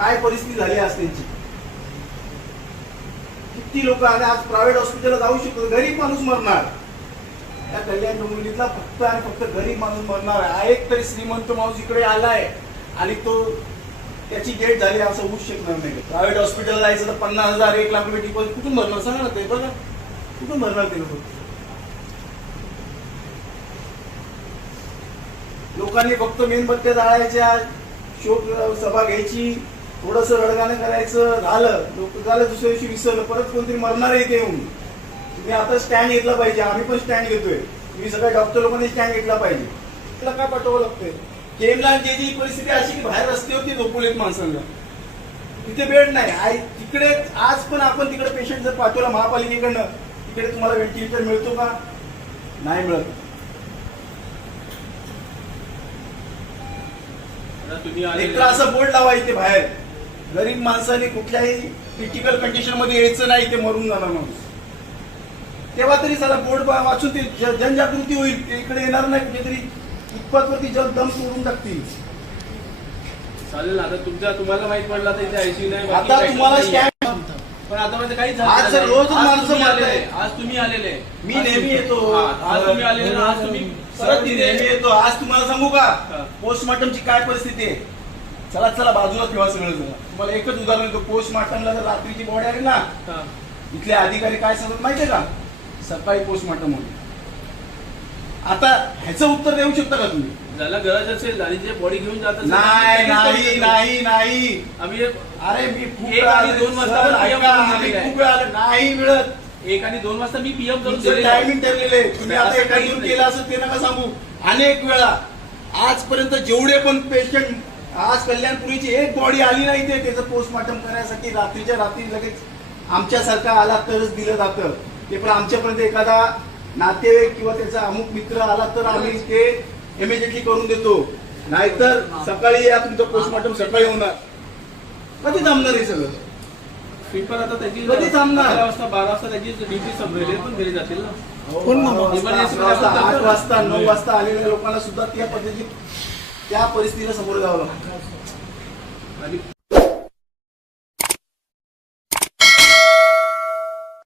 काय परिस्थिती झाली आज त्यांची. किती लोक आले आज प्रायव्हेट हॉस्पिटलला जाऊ शकतो, गरीब माणूस मरणार. त्या कल्याण डोंबिवलीतला फक्त आणि फक्त गरीब माणूस मरणार आहे. एक तरी श्रीमंत माणूस इकडे आलाय आणि तो त्याची डेट झाली असं होऊच शकणार नाही. प्रायव्हेट हॉस्पिटलला जायचं तर 50,000 1 लाख रुपये डिपॉझिट कुठून भरणार सांगा ना. ते बघा कुठून भरणार ते लोक. लोकांनी फक्त मेणबत्त्या जाळायच्या, शोक सभा घ्यायची, थोडस रडगाणं करायचं, झालं. लोक झालं, दुसऱ्या दिवशी विसरलं. परत कोणतरी मरणार आहे इथे येऊन. तुम्ही आता स्टँड घेतला पाहिजे. आम्ही पण स्टँड घेतोय. तुम्ही सगळ्या डॉक्टर लोकांनी स्टँड घेतला पाहिजे. त्याला काय पाठवावं लागतंय. केमला जी परिस्थिती अशी की बाहेर रस्त्यावरती झोपवलेत माणसांना, तिथे बेड नाही. तिकडे आज पण आपण तिकडे पेशंट जर पाठवला महापालिकेकडनं, तिकडे तुम्हाला व्हेंटिलेटर मिळतो का? नाही मिळत. एक तर असं बोर्ड लावा इथे बाहेर, गरीब माणसाने कुठल्याही क्रिटिकल कंडिशन मध्ये यायचं नाही, ते मरून जाणार माणूस. तेव्हा तरी चला बोर्ड वाचून ते जनजागृती होईल. ते इकडे येणार नाही, कुठेतरी फुटपाथवरती जल दम तोडून टाकतील. चालेल. आता तुम्हाला माहित पडला तर इथे आयसीयू नाही. आता तुम्हाला स्टँड पण आता म्हणजे काही आज रोज माणसं आलेले. आज तुम्ही आलेले, मी नेहमी येतो. आज तुम्ही आलेले, आज तुम्ही परत नेहमी येतो. आज तुम्हाला सांगू का पोस्टमार्टमची काय परिस्थिती आहे. चला चला बाजूला ठेवा सगळं. तुम्हाला एकच उदाहरण देतो. पोस्टमार्टमला जर रात्रीची बॉडी आली ना, इथले अधिकारी काय सांगतात माहितीये का? सकाळी पोस्टमार्टम होईल. आता ह्याचं उत्तर देऊ शकता का तुम्ही? ज्याला गरज असेल आणि जे बॉडी घेऊन जात असेल नाही नाही नाही नाही. आम्ही अरे मी खूप 1 आणि 2 वाजता खूप वेळ आलं नाही मिळत. 1 आणि 2 वाजता मी पीएम करून टायमिंग ठरलेले. तुम्ही आता एका दिवस केलं असं ते नका सांगू. अनेक वेळा आजपर्यंत जेवढे पण पेशंट आज कल्याणपुरीची एक बॉडी आली नाही ते त्याचं पोस्टमार्टम करण्यासाठी रात्रीच्या रात्री लगेच आमच्यासारखा आला तरच दिलं जातं. ते पण आमच्यापर्यंत एखादा नातेवाईक किंवा त्याचा अमुक मित्र आला तर आम्ही ते इमिजिएटली करून देतो. नाहीतर सकाळी या तुमचं पोस्टमार्टम सकाळी होणार. कधी जमणार हे सगळं? स्वीपर आता त्याची कधी थांबणार? 11 वाजता 12 वाजता त्याची ड्युटी संपलेली पण घरी जातील ना. 8 वाजता 9 वाजता आलेल्या लोकांना सुद्धा त्या पद्धतीने त्या परिस्थितीला समोर जावं लागतं.